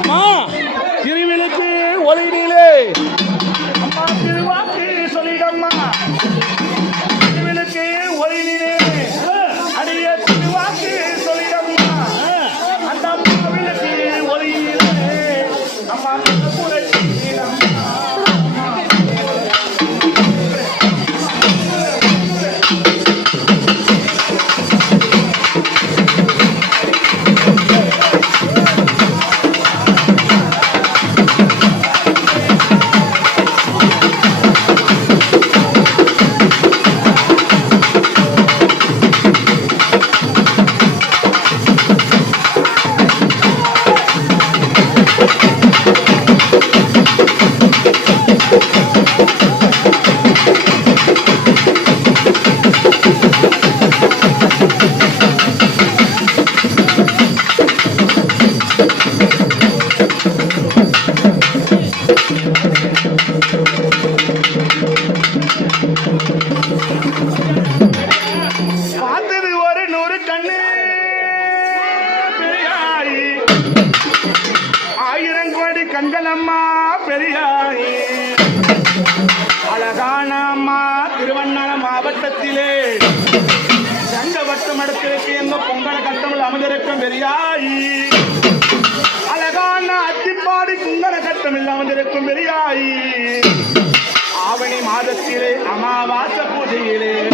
அம்மா திருவிழுக்கு ஒளியிலே ஆயிரம் கோடி கண்கள் அம்மா பெரியாயி அழகான அம்மா திருவண்ணாமலை மாவட்டத்திலே. சங்கவட்டம் இடத்திற்கு எங்க பொங்கல கட்டமில் அமைந்திருக்கும் பெரியாயி. அழகான அத்திப்பாடி குங்கல கட்டமில் அமைந்திருக்கும் பெரியாயி. ஆவணி மாதத்திலே அமாவாச பூஜையிலே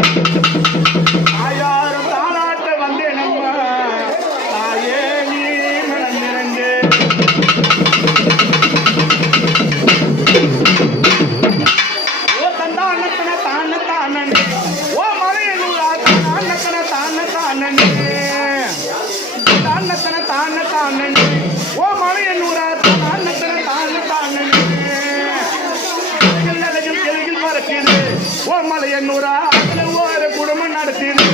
தான தானே ஓ மலையனூரா தானத்தன தான தானே தானத்தன தான தானே ஓ மலையனூரா தானத்தன தான தானே அழகில் அழகில் தெலுங்கில் பறக்குது ஓ மலையனூரா அதுல ஒரு குடும்பம் நடத்திடு